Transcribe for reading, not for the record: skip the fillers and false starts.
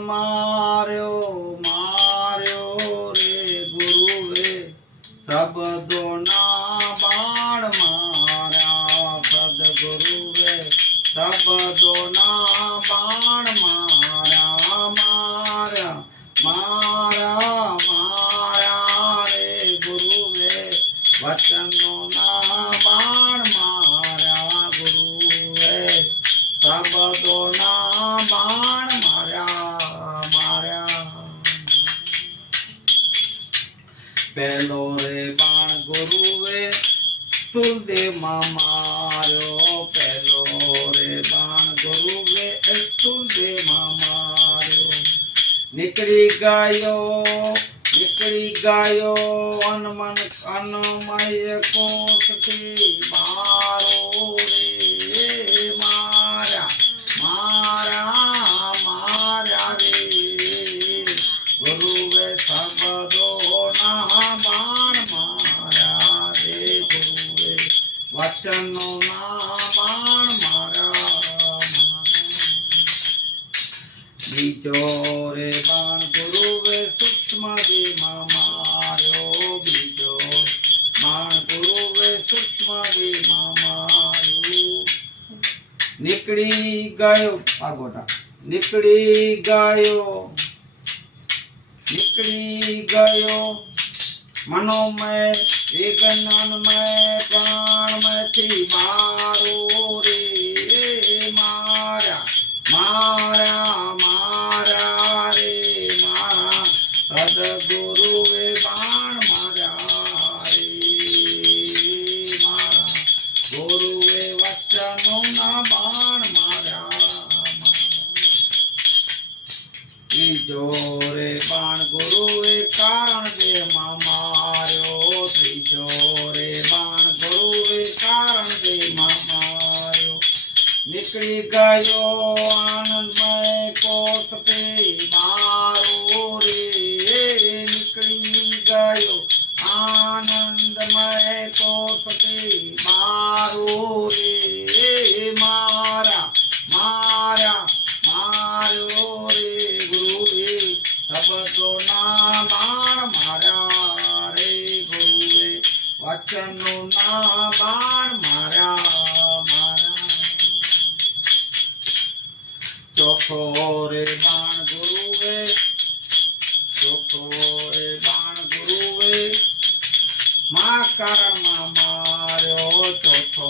માર્યો માર્યો રે ગુરુએ શબ્દોના બાણ માર્યા સદગુરુએ શબ્દોના બાણ માર્યા માર્યા માર્યા માર્યા રે ગુરુએ વચનોના બાણ માર્યા ગુરુએ શબ્દોના બાણ માર્યા માર્યા પહેલો રે બાણ ગુરુએ તુલદેવમાં માર્યો પહેલો રે બાણ ગુરુએ તુલદેવમાં માર્યો નીકળી ગયો અન્નમય કોષથી મારો રે માર્યા માર્યા માર્યા રે ગુરુએ શબ્દોના બાણ માર્યા રે ગુરુએ વચનોના બાણ માર્યા બીજો રે બાણ ગુરુએ સૂક્ષ્મ દેહમાં માર્યો બીજો બાણ ગુરુએ સૂક્ષ્મ દેહમાં માર્યો નીકળી ગયો આગોટા નીકળી ગયો મનોમય વિજ્ઞાનમય પ્રાણમયથી મારો રે માર્યા માર્યા માર્યા રે મારા સદગુરુએ બાણ માર્યા રે મારા ગુરુએ વચનોના બાણ માર્યા ત્રીજો રે બાણ ગુરુએ કારણ દેહમાં માર્યો ત્રીજો રે બાણ ગુરુએ કારણ દેહમાં માર્યો નીકળી ગયો આનંદમય કોષથી મારો રે નીકળી ગયો આનંદમય કોષથી મારો રે મારા માર્યા માર્યો રે ગુરુએ શબ્દોના બાણ માર્યા રે ગુરુએ વચનોના બાણ માર્યા મારા ચોથો રે બાણ ગુરુએ મા કારણમાં માર્યો ચોથો